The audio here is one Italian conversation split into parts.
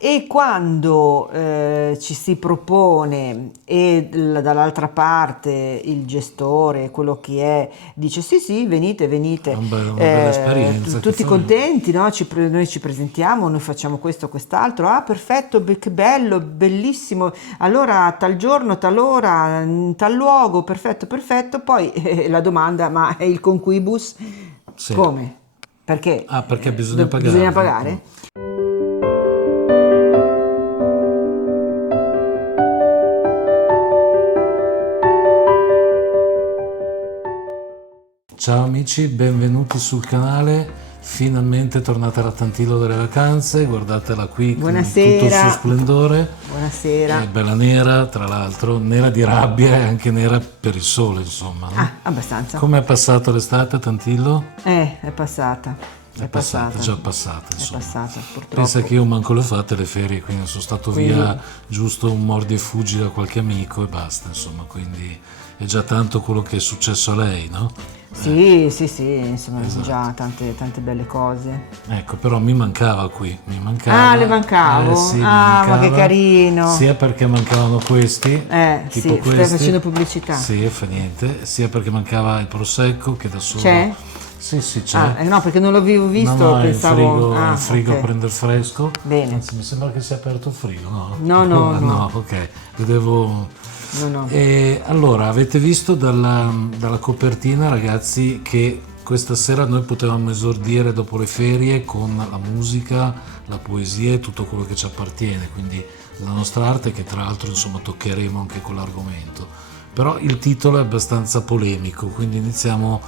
E quando ci si propone e dall'altra parte il gestore, quello che è, dice sì sì, venite, È venite, una bella esperienza che tutti fai. contenti, no? Noi ci presentiamo, noi facciamo questo, quest'altro, ah perfetto, che bello, bellissimo, allora tal giorno, tal ora, in tal luogo, perfetto, perfetto, poi la domanda, ma è il conquibus? Sì. Come? Perché Ah, perché bisogna bisogna pagare? pagare? Ciao amici, benvenuti sul canale. Finalmente tornate alla Tantilo delle vacanze. Guardatela qui con tutto il suo Buonasera, splendore. È buonasera. bella nera, tra l'altro, nera di rabbia e anche nera per il sole, insomma, no? Ah, abbastanza. Come è passato l'estate, Tantillo? È passata, È passata, già passata, è insomma. passata Pensa purtroppo. che io manco le ho fatte le ferie, quindi sono stato Quindi, via giusto un mordi e fuggi da qualche amico e basta, insomma, quindi è già tanto quello che è successo a lei, no? sì, sì, sì, insomma, Esatto. già tante, tante belle cose. Ecco, però mi mancava qui, mi Ah, le mancava, mancavo? sì, mi Ah, ma che mancava, carino. sia perché mancavano questi, tipo Sì, stai facendo questi, pubblicità. sì, fa niente, sia perché mancava il prosecco che da solo, C'è? sì, sì, Ah, c'è. no, perché non l'avevo No, visto, no, pensavo... è in Ah, frigo a ok, prendere fresco. bene. Anzi, mi sembra che sia aperto il frigo, no? No, no, Ah, no, no, ok, vedevo. no, no. E allora, avete visto dalla copertina, ragazzi, che questa sera noi potevamo esordire dopo le ferie con la musica, la poesia e tutto quello che ci appartiene, quindi la nostra arte, che tra l'altro insomma toccheremo anche con l'argomento. Però il titolo è abbastanza polemico, quindi iniziamo,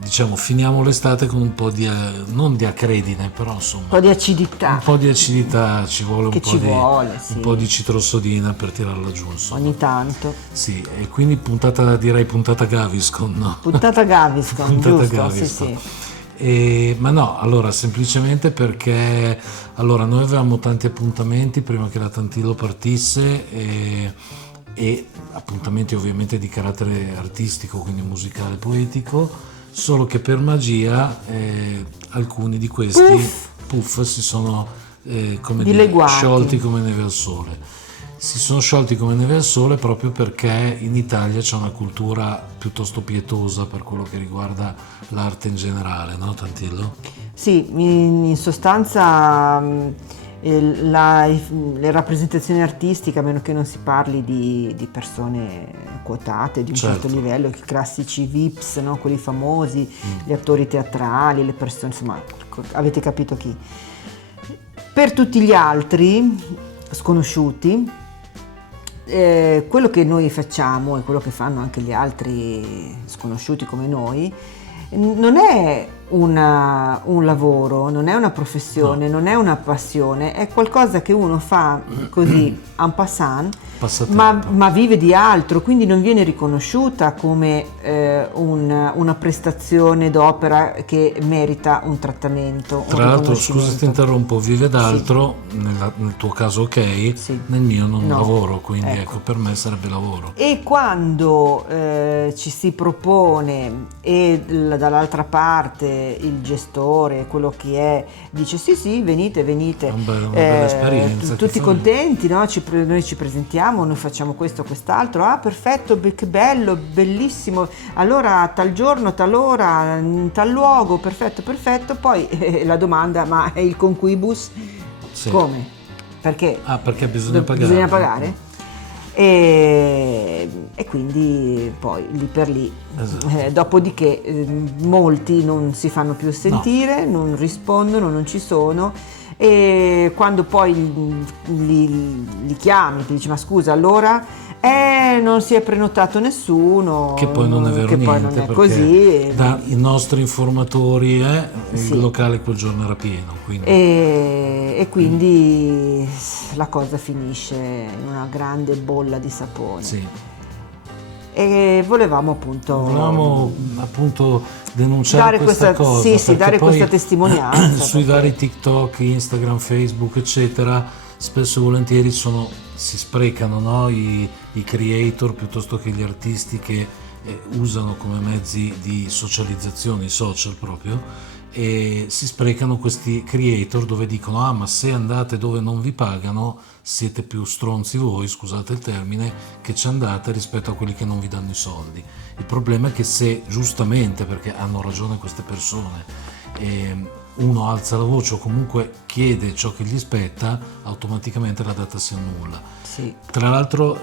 diciamo, finiamo l'estate con un po' di, non di acredine, però Un insomma, po' di un acidità, po' di acidità, ci vuole che ci vuole, un po' sì, di citrosodina per tirarla giù, insomma. ogni tanto. Sì, e quindi direi puntata Gaviscon, no? Puntata Gaviscon, Puntata giusto? Sì, Gaviscon. sì. Ma no, allora semplicemente perché allora, noi avevamo tanti appuntamenti prima che la Tantilo partisse e appuntamenti ovviamente di carattere artistico, quindi musicale, poetico, solo che per magia alcuni di questi Puff, puff si sono come dire, dileguati. sciolti come neve al sole. Si sono sciolti come neve al sole proprio perché in Italia c'è una cultura piuttosto pietosa per quello che riguarda l'arte in generale, no Tantillo? Sì, in sostanza le rappresentazioni artistiche, a meno che non si parli di persone quotate di un certo Certo. livello, i classici VIPs, no? Quelli famosi, gli attori teatrali, le persone, insomma, avete capito chi. Per tutti gli altri sconosciuti, quello che noi facciamo e quello che fanno anche gli altri sconosciuti come noi non è un lavoro, non è una professione, No, non è una passione, è qualcosa che uno fa così en passant, passatempo. ma vive di altro, quindi non viene riconosciuta come una prestazione d'opera che merita un trattamento, un Tra l'altro, scusa se ti riconoscimento. interrompo, vive Sì, d'altro, nel tuo caso ok, sì, nel mio non no, lavoro, quindi ecco, ecco. per me sarebbe lavoro. E quando ci si propone e dall'altra parte il gestore, quello che è, dice sì sì, venite, venite, Una bella esperienza che tutti fai. contenti, no? Noi ci presentiamo, noi facciamo questo, quest'altro, ah perfetto, che bello, bellissimo, allora tal giorno, tal ora, in tal luogo, perfetto, perfetto, poi la domanda, ma è il conquibus? Sì. Come? Perché Ah, perché bisogna bisogna pagare? pagare? E quindi poi lì per lì, Esatto. dopodiché molti non si fanno più No, sentire, non rispondono, non ci sono e quando poi li chiami, ti dici ma scusa allora non si è prenotato che poi non è nessuno, vero che poi non niente, è perché così i nostri informatori il sì. locale quel giorno era pieno, quindi E quindi la cosa finisce in una grande bolla di sapone. sì. E volevamo appunto Volevamo appunto denunciare dare questa questa, cosa, sì, sì, perché dare questa poi testimonianza, sui vari perché TikTok, Instagram, Facebook, eccetera, spesso e volentieri si sprecano, no? I creator piuttosto che gli artisti che usano come mezzi di socializzazione i social proprio e si sprecano questi creator dove dicono ma se andate dove non vi pagano siete più stronzi voi, scusate il termine, che ci andate rispetto a quelli che non vi danno i soldi. Il problema è che se giustamente, perché hanno ragione queste persone, uno alza la voce o comunque chiede ciò che gli spetta, automaticamente la data si annulla. Sì. Tra l'altro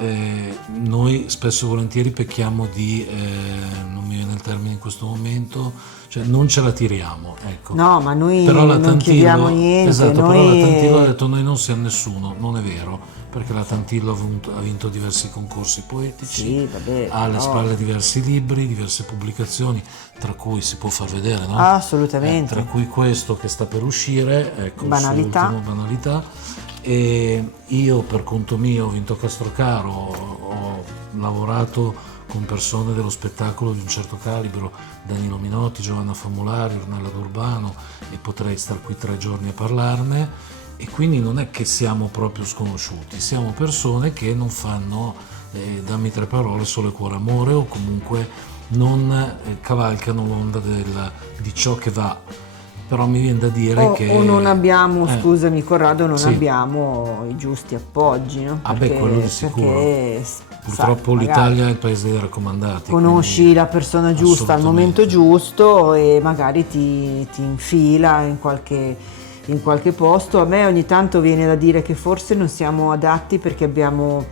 noi spesso e volentieri pecchiamo di, non mi viene il termine in questo momento, cioè non ce la tiriamo, ecco. No, ma noi però la non chiediamo niente. Esatto, noi... però la Tantillo ha detto noi non siamo nessuno, non è vero, perché la Tantillo ha vinto diversi concorsi poetici, Sì, vabbè, ha alle però... spalle diversi libri, diverse pubblicazioni, tra cui si può far vedere, no? Assolutamente. Tra cui questo che sta per uscire, ecco, Banalità. il suo ultimo Banalità. E io per conto mio ho vinto Castrocaro, ho lavorato con persone dello spettacolo di un certo calibro, Danilo Minotti, Giovanna Famulari, Ornella D'Urbano, e potrei star qui 3 giorni a parlarne, e quindi non è che siamo proprio sconosciuti, siamo persone che non fanno dammi 3 parole, solo cuore amore, o comunque non cavalcano l'onda di ciò che va. Però mi viene da dire che... O non abbiamo, scusami Corrado, non sì. abbiamo i giusti appoggi, no? Perché, quello di sicuro. Perché, purtroppo l'Italia è il paese dei raccomandati. Conosci la persona giusta al momento giusto e magari ti infila in qualche posto. A me ogni tanto viene da dire che forse non siamo adatti perché abbiamo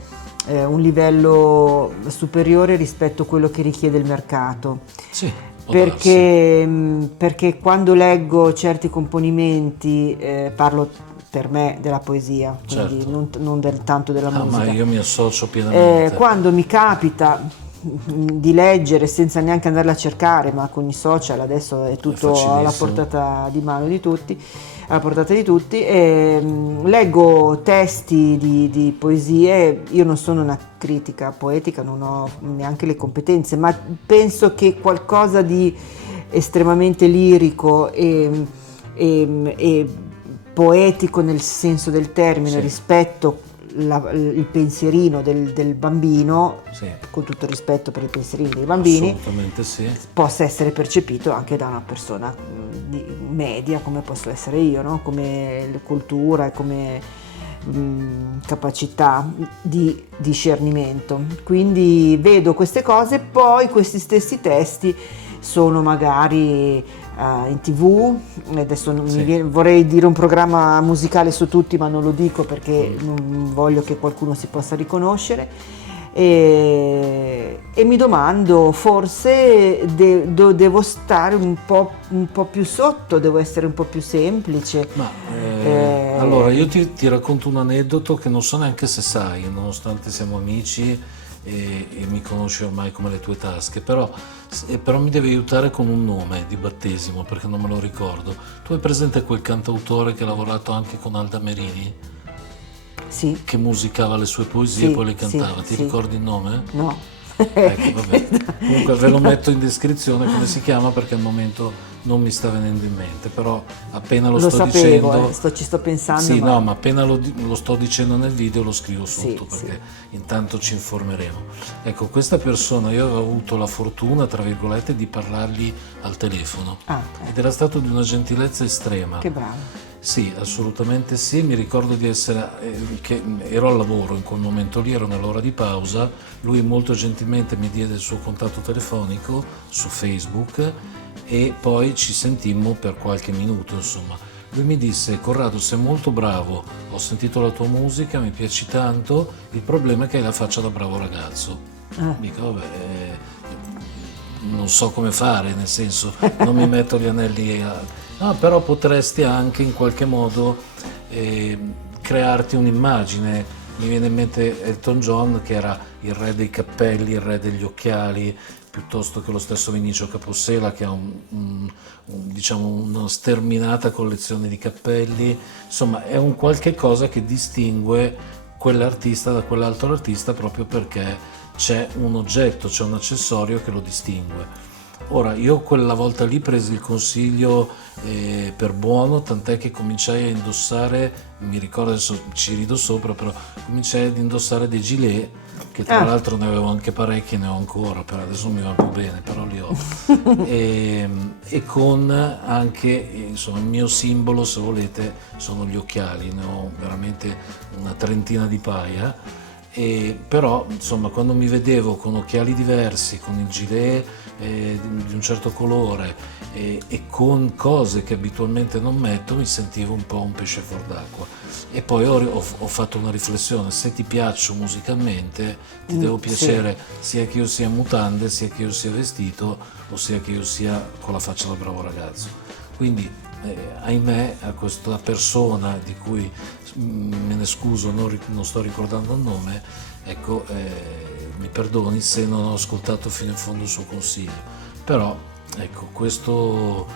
un livello superiore rispetto a quello che richiede il mercato. Sì. Perché quando leggo certi componimenti parlo per me della poesia, quindi certo. non tanto della musica. Ma io mi associo pienamente. Quando mi capita di leggere senza neanche andarla a cercare, ma con i social adesso è tutto alla portata di mano di tutti, alla portata di tutti, leggo testi di poesie. Io non sono una critica poetica, non ho neanche le competenze, ma penso che qualcosa di estremamente lirico e poetico nel senso del termine, sì, rispetto il pensierino del bambino, sì, con tutto il rispetto per i pensierini dei bambini, assolutamente sì, possa essere percepito anche da una persona media come posso essere io, no? Come cultura e come capacità di discernimento. Quindi vedo queste cose, poi questi stessi testi sono magari in TV, adesso non sì, vorrei dire un programma musicale su tutti, ma non lo dico perché non voglio che qualcuno si possa riconoscere, e mi domando, forse devo stare un po' più sotto, devo essere un po' più semplice. Allora io ti racconto un aneddoto che non so neanche se sai, nonostante siamo amici e mi conosci ormai come le tue tasche, però mi devi aiutare con un nome di battesimo perché non me lo ricordo. Tu hai presente quel cantautore che ha lavorato anche con Alda Merini? Sì. Che musicava le sue poesie, sì, e poi le cantava, sì, ti ricordi il nome? No. Ecco, vabbè. Comunque ve lo metto in descrizione come si chiama perché al momento non mi sta venendo in mente, però appena lo sto dicendo ci sto pensando. Sì, ma... no, ma appena lo sto dicendo nel video lo scrivo sotto, sì, perché sì, intanto ci informeremo. Ecco, questa persona io avevo avuto la fortuna, tra virgolette, di parlargli al telefono, ed era stato di una gentilezza estrema. Che bravo. Sì, assolutamente sì, mi ricordo di essere, che ero al lavoro in quel momento lì, ero nell'ora di pausa, lui molto gentilmente mi diede il suo contatto telefonico su Facebook e poi ci sentimmo per qualche minuto, insomma. Lui mi disse: Corrado, sei molto bravo, ho sentito la tua musica, mi piaci tanto, il problema è che hai la faccia da bravo ragazzo. Dico, vabbè, non so come fare, nel senso, non mi metto gli anelli No, però potresti anche in qualche modo crearti un'immagine. Mi viene in mente Elton John, che era il re dei cappelli, il re degli occhiali, piuttosto che lo stesso Vinicio Capossela, che ha diciamo una sterminata collezione di cappelli. Insomma, è un qualche cosa che distingue quell'artista da quell'altro artista, proprio perché c'è un oggetto, c'è un accessorio che lo distingue. Ora, io quella volta lì presi il consiglio per buono, tant'è che cominciai a indossare, mi ricordo, adesso ci rido sopra, però cominciai ad indossare dei gilet che tra l'altro ne avevo anche parecchi, ne ho ancora, per adesso mi va più bene, però li ho. E con anche, insomma, il mio simbolo, se volete, sono gli occhiali, ne ho veramente una trentina di paia. Però insomma, quando mi vedevo con occhiali diversi, con il gilet di un certo colore e con cose che abitualmente non metto, mi sentivo un po' un pesce fuor d'acqua. E poi ho fatto una riflessione: se ti piaccio musicalmente, ti devo piacere sia che io sia in mutande, sia che io sia vestito, o sia che io sia con la faccia da bravo ragazzo. Quindi ahimè, a questa persona di cui me ne scuso, non sto ricordando il nome, ecco, mi perdoni se non ho ascoltato fino in fondo il suo consiglio, però ecco, questo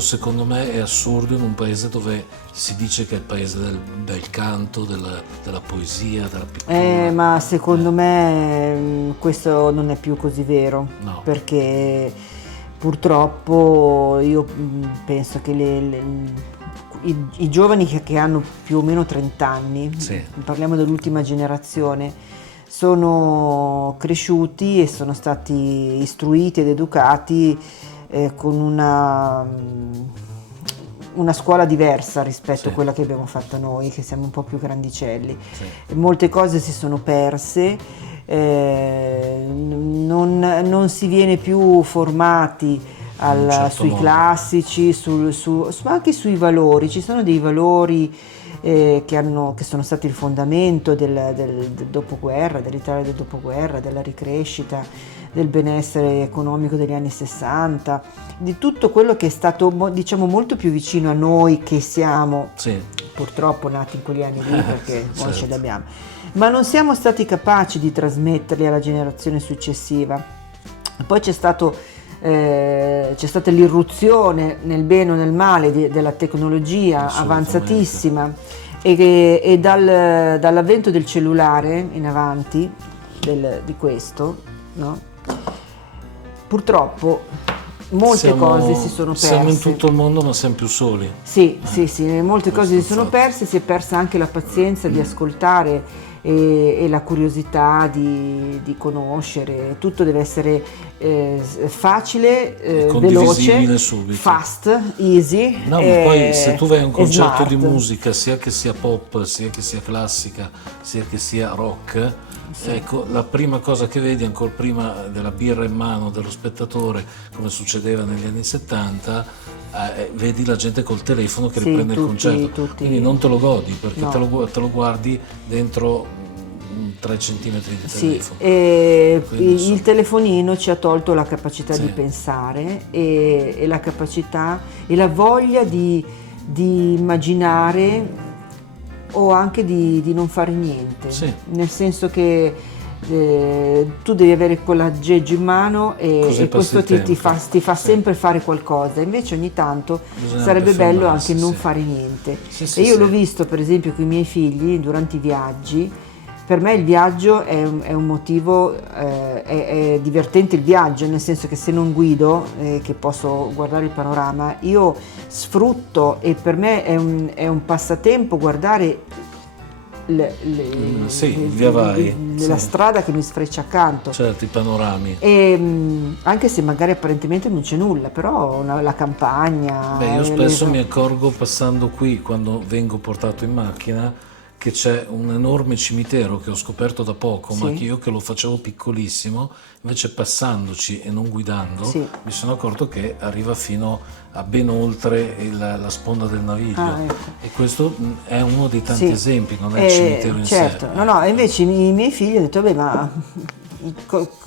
secondo me è assurdo in un paese dove si dice che è il paese del bel canto, della poesia, della pittura. Ma secondo me questo non è più così vero, No. perché purtroppo io penso che i giovani che hanno più o meno 30 anni, Sì. parliamo dell'ultima generazione, sono cresciuti e sono stati istruiti ed educati con una scuola diversa rispetto a quella che abbiamo fatto noi, che siamo un po' più grandicelli. Molte cose si sono perse, non si viene più formati sui modo. classici, ma anche sui valori. Ci sono dei valori che sono stati il fondamento del dopoguerra, dell'Italia del dopoguerra, della ricrescita, del benessere economico degli anni 60, di tutto quello che è stato, diciamo, molto più vicino a noi, che siamo purtroppo nati in quegli anni lì, perché noi ce li abbiamo, ma non siamo stati capaci di trasmetterli alla generazione successiva. Poi c'è stata l'irruzione, nel bene o nel male, della tecnologia avanzatissima, e dall'avvento del cellulare in avanti, di questo, no? Purtroppo molte cose si sono perse. Siamo in tutto il mondo, ma siamo più soli. Sì, molte cose si sono perse, si è persa anche la pazienza di ascoltare e la curiosità di conoscere. Tutto deve essere facile, veloce, subito. fast, easy. No, ma poi se tu vai a un concerto smart. di musica, sia che sia pop, sia che sia classica, sia che sia rock, ecco, la prima cosa che vedi, ancora prima della birra in mano dello spettatore, come succedeva negli anni 70, vedi la gente col telefono che riprende il concerto. Quindi non te lo godi, perché te lo guardi dentro 3 centimetri di telefono. Il telefonino ci ha tolto la capacità di pensare e la capacità e la voglia di immaginare, o anche di non fare niente, nel senso che tu devi avere quell'aggeggio in mano e questo ti fa sempre fare qualcosa. Invece ogni tanto sarebbe bello anche non fare niente. E io l'ho visto per esempio con i miei figli durante i viaggi. Per me il viaggio è un motivo, è divertente il viaggio, nel senso che se non guido, che posso guardare il panorama, io sfrutto, e per me è un passatempo guardare la strada che mi sfreccia accanto. Certo, i panorami. E, anche se magari apparentemente non c'è nulla, però la campagna. Io spesso mi accorgo passando qui, quando vengo portato in macchina, che c'è un enorme cimitero che ho scoperto da poco, ma che io, che lo facevo piccolissimo, invece passandoci e non guidando, mi sono accorto che arriva fino a ben oltre la sponda del Naviglio. Ecco. E questo è uno dei tanti esempi, non è il cimitero in sé. No, invece i miei figli hanno detto: vabbè, ma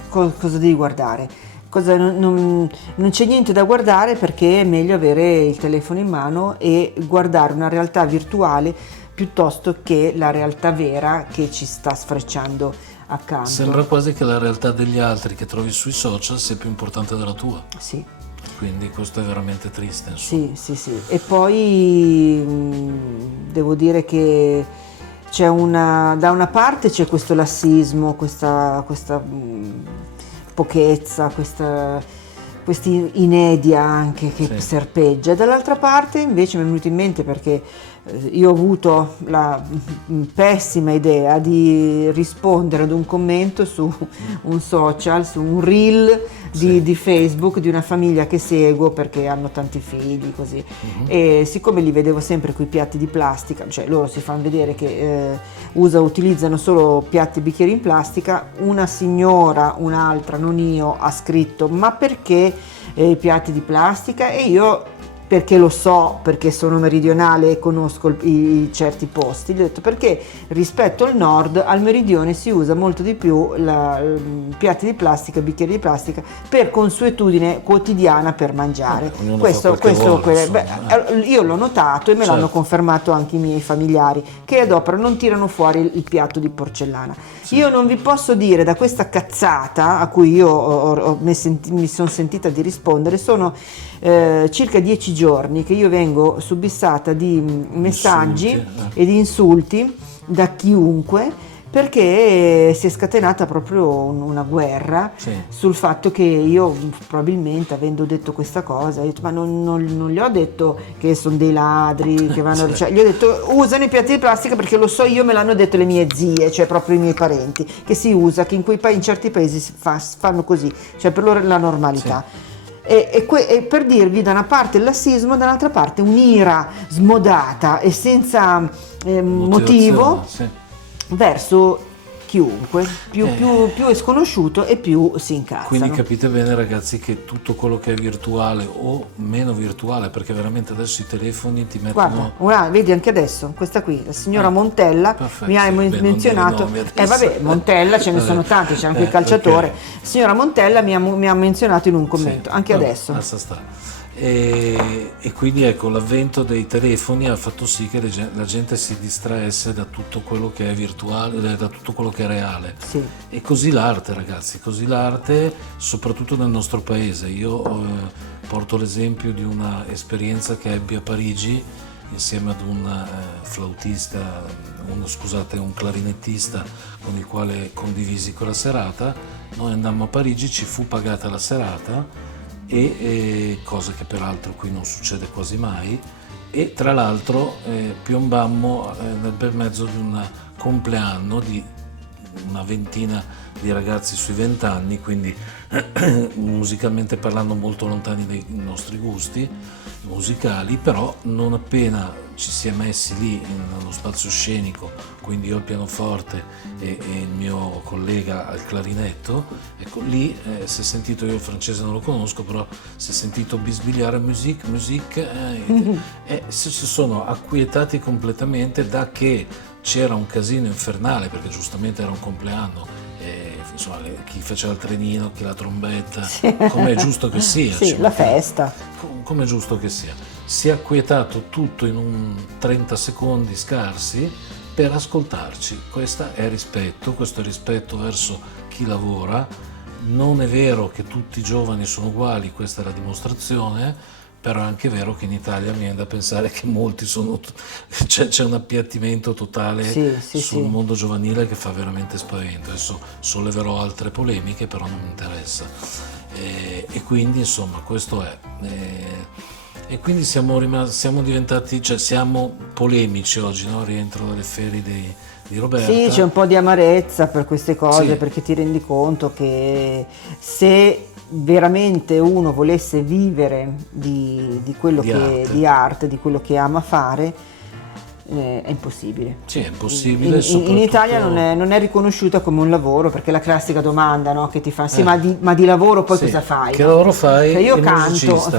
cosa devi guardare? Non c'è niente da guardare, perché è meglio avere il telefono in mano e guardare una realtà virtuale piuttosto che la realtà vera che ci sta sfrecciando accanto. Sembra quasi che la realtà degli altri che trovi sui social sia più importante della tua. Sì. Quindi questo è veramente triste, insomma. Sì. E poi devo dire che c'è da una parte c'è questo lassismo, questa pochezza, questa inedia anche che serpeggia. Dall'altra parte invece mi è venuto in mente, perché io ho avuto la pessima idea di rispondere ad un commento su un social, su un reel di Facebook di una famiglia che seguo perché hanno tanti figli così, e siccome li vedevo sempre coi piatti di plastica, cioè loro si fanno vedere che utilizzano solo piatti e bicchieri in plastica, una signora, un'altra, non io, ha scritto: ma perché i piatti di plastica? E io, perché lo so, perché sono meridionale e conosco i certi posti, gli ho detto: perché rispetto al nord, al meridione si usa molto di più piatti di plastica, bicchieri di plastica per consuetudine quotidiana per mangiare. Io l'ho notato e me l'hanno confermato anche i miei familiari, che adopera non tirano fuori il piatto di porcellana. Io non vi posso dire, da questa cazzata a cui io mi sono sentita di rispondere, sono circa 10 giorni che io vengo subissata di messaggi e di insulti da chiunque, perché si è scatenata proprio una guerra sul fatto che io, probabilmente, avendo detto questa cosa, ho detto: ma non gli ho detto che sono dei ladri, che vanno cioè, gli ho detto: usano i piatti di plastica perché lo so io, me l'hanno detto le mie zie, cioè proprio i miei parenti, che si usa, che in certi paesi fanno così, cioè per loro è la normalità. E per dirvi, da una parte il lassismo, dall'altra parte un'ira smodata e senza motivo verso chiunque, più è sconosciuto e più si incazzano. Quindi capite bene, ragazzi, che tutto quello che è virtuale o meno virtuale, perché veramente adesso i telefoni ti mettono... Guarda, vedi anche adesso, questa qui, la signora Montella, mi ha menzionato, Montella ce ne sono tanti, c'è anche il calciatore, okay. Signora Montella mi ha menzionato in un commento, anche adesso. E quindi ecco, l'avvento dei telefoni ha fatto sì che la gente si distraesse da tutto quello che è virtuale, da tutto quello che è reale. E così l'arte, ragazzi, così l'arte, soprattutto nel nostro paese. Io porto l'esempio di una esperienza che ebbi a Parigi insieme ad un flautista, un clarinettista con il quale condivisi quella serata. Noi andammo a Parigi, ci fu pagata la serata, e cosa che peraltro qui non succede quasi mai, e tra l'altro piombammo nel bel mezzo di un compleanno di una ventina di ragazzi sui 20 anni, quindi musicalmente parlando molto lontani dai nostri gusti musicali, però non appena ci si è messi lì nello spazio scenico, quindi io al pianoforte e il mio collega al clarinetto, ecco lì si è sentito, io il francese non lo conosco, però si è sentito bisbigliare musique e si sono acquietati completamente, da che c'era un casino infernale, perché giustamente era un compleanno, insomma, chi faceva il trenino, chi la trombetta, come è giusto che sia. La festa. Come è giusto che sia. Si è acquietato tutto in un 30 secondi scarsi per ascoltarci. Questo è rispetto verso chi lavora. Non è vero che tutti i giovani sono uguali, questa è la dimostrazione, però è anche vero che in Italia mi viene da pensare che molti c'è un appiattimento totale sul mondo giovanile che fa veramente spavento. Adesso solleverò altre polemiche, però non mi interessa. E quindi insomma questo è. E quindi siamo diventati, cioè siamo polemici oggi, no? Rientro dalle ferie di Roberta. Sì, c'è un po' di amarezza per queste cose, perché ti rendi conto che se veramente uno volesse vivere di quello di arte, di quello che ama fare, è impossibile. Sì, è impossibile. In Italia non è riconosciuta come un lavoro, perché la classica domanda, no, che ti fa: sì, ma di lavoro poi cosa fai? Che lavoro fai? Cioè, io canto,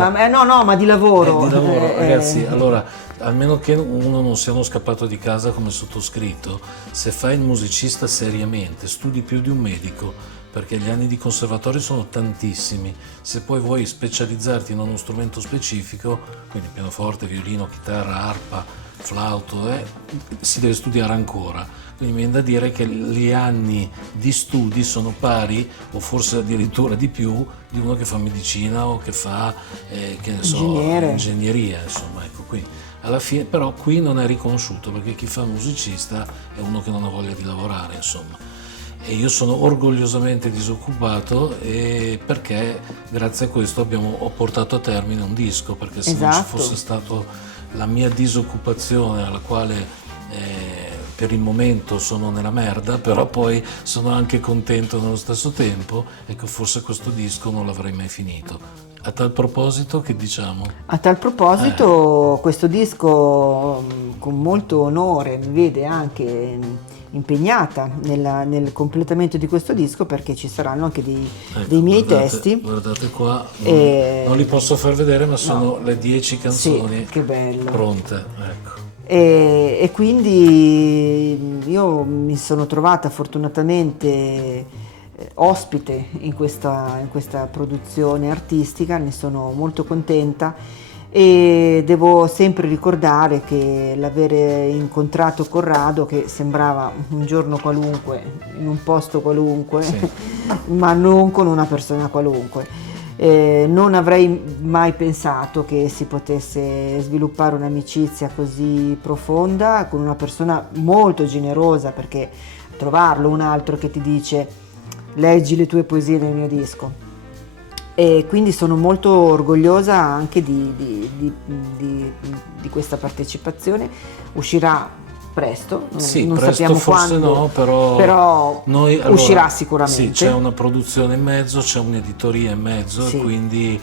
no, ma di lavoro. Ragazzi, allora, almeno che uno non sia uno scappato di casa come sottoscritto, se fai il musicista seriamente, studi più di un medico, perché gli anni di conservatorio sono tantissimi. Se poi vuoi specializzarti in uno strumento specifico, quindi pianoforte, violino, chitarra, arpa, flauto, si deve studiare ancora. Quindi mi viene da dire che gli anni di studi sono pari, o forse addirittura di più, di uno che fa medicina o che fa ingegneria, insomma, ecco. Qui alla fine però qui non è riconosciuto, perché chi fa musicista è uno che non ha voglia di lavorare, insomma. E io sono orgogliosamente disoccupato, perché grazie a questo ho portato a termine un disco, perché se non ci fosse stato la mia disoccupazione alla quale per il momento sono nella merda, però poi sono anche contento nello stesso tempo, e che forse questo disco non l'avrei mai finito. A tal proposito, che diciamo? A tal proposito, questo disco con molto onore mi vede anche impegnata nel completamento di questo disco, perché ci saranno anche dei miei testi. Guardate qua, non li posso far vedere, ma sono le 10 canzoni, sì, che bello, pronte, ecco. E quindi io mi sono trovata fortunatamente ospite in questa produzione artistica, ne sono molto contenta, e devo sempre ricordare che l'avere incontrato Corrado, che sembrava un giorno qualunque, in un posto qualunque, sì, ma non con una persona qualunque. Non avrei mai pensato che si potesse sviluppare un'amicizia così profonda con una persona molto generosa, perché trovarlo un altro che ti dice leggi le tue poesie nel mio disco, e quindi sono molto orgogliosa anche di questa partecipazione. Uscirà presto, sì, non presto sappiamo forse quando, no, però noi, allora, uscirà sicuramente. Sì, c'è una produzione in mezzo, c'è un'editoria in mezzo, sì, e quindi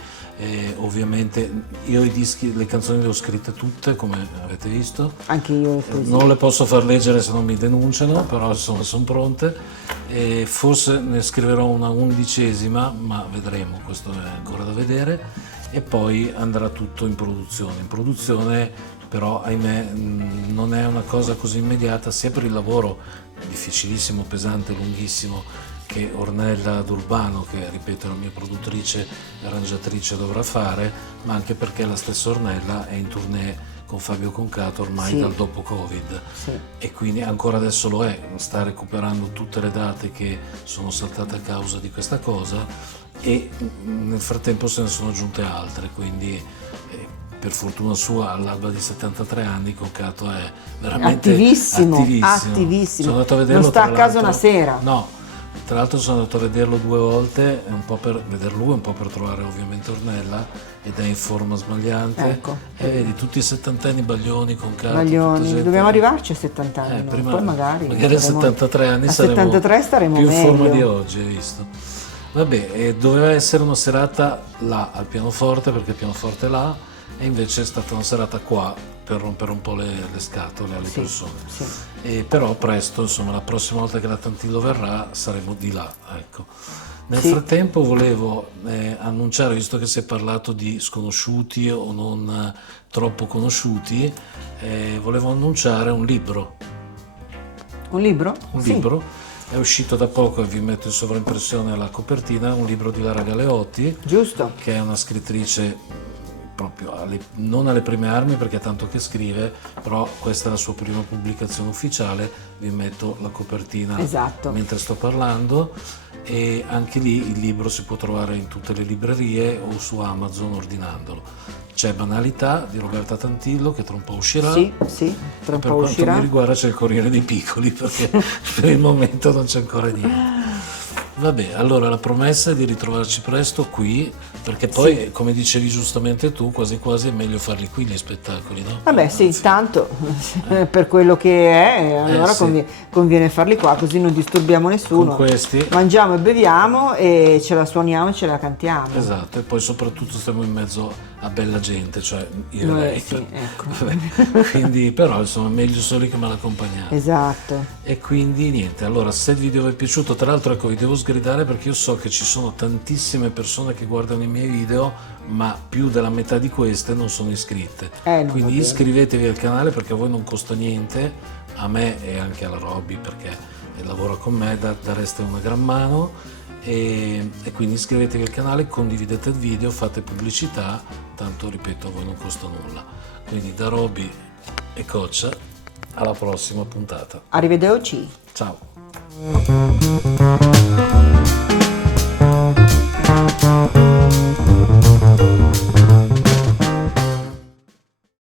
ovviamente io i dischi, le canzoni le ho scritte tutte, come avete visto. Anche io non le posso far leggere se non mi denunciano, però insomma sono pronte, e forse ne scriverò una 11ª, ma vedremo, questo è ancora da vedere, e poi andrà tutto in produzione. Però ahimè non è una cosa così immediata, sia per il lavoro difficilissimo, pesante, lunghissimo che Ornella D'Urbano, che ripeto è la mia produttrice e arrangiatrice, dovrà fare, ma anche perché la stessa Ornella è in tournée con Fabio Concato ormai, sì, dal dopo Covid, sì, e quindi ancora adesso lo è, sta recuperando tutte le date che sono saltate a causa di questa cosa, e nel frattempo se ne sono aggiunte altre, quindi per fortuna sua all'alba di 73 anni Concato è veramente attivissimo. Sono andato a vederlo, non sta a casa una sera. No, tra l'altro sono andato a vederlo 2 volte, un po' per vedere lui, un po' per trovare ovviamente Ornella, ed è in forma smagliante, ecco. E vedi tutti i 70enni, Baglioni, Concato, Baglioni, dobbiamo arrivarci a 70 anni, prima, poi magari a 73 anni a 73 staremo più meglio. In forma di oggi, hai visto? Vabbè, doveva essere una serata là al pianoforte, perché il pianoforte è là, e invece è stata una serata qua per rompere un po' le scatole alle persone. Sì. E però presto, insomma, la prossima volta che la Tantillo verrà saremo di là, ecco. Nel frattempo volevo annunciare, visto che si è parlato di sconosciuti o non troppo conosciuti, volevo annunciare un libro. Un libro? Un libro. È uscito da poco, e vi metto in sovraimpressione la copertina, un libro di Lara Galeotti, giusto, che è una scrittrice proprio non alle prime armi, perché è tanto che scrive, però questa è la sua prima pubblicazione ufficiale. Vi metto la copertina, esatto, mentre sto parlando, e anche lì il libro si può trovare in tutte le librerie o su Amazon ordinandolo. C'è Banalità di Roberta Tantillo, che tra un po' uscirà. Sì, tra un po' uscirà. Per quanto mi riguarda c'è il Corriere dei Piccoli, perché per il momento non c'è ancora niente. Vabbè, allora la promessa è di ritrovarci presto qui, perché poi, come dicevi giustamente tu, quasi quasi è meglio farli qui gli spettacoli, no? Vabbè, sì, tanto per quello che è, allora conviene farli qua, così non disturbiamo nessuno. Con questi mangiamo e beviamo e ce la suoniamo e ce la cantiamo. Esatto, e poi soprattutto stiamo in mezzo a bella gente, cioè io e lei. Sì, ecco. Vabbè, quindi però insomma meglio soli che mal accompagnati. Esatto. E quindi niente, allora se il video vi è piaciuto, tra l'altro ecco vi devo sgridare perché io so che ci sono tantissime persone che guardano i miei video, ma più della metà di queste non sono iscritte, quindi iscrivetevi al canale perché a voi non costa niente, a me e anche alla Robby perché lavora con me, dareste una gran mano. E quindi iscrivetevi al canale, condividete il video, fate pubblicità, tanto ripeto a voi non costa nulla. Quindi da Robby e Coccia alla prossima puntata. Arrivederci. Ciao.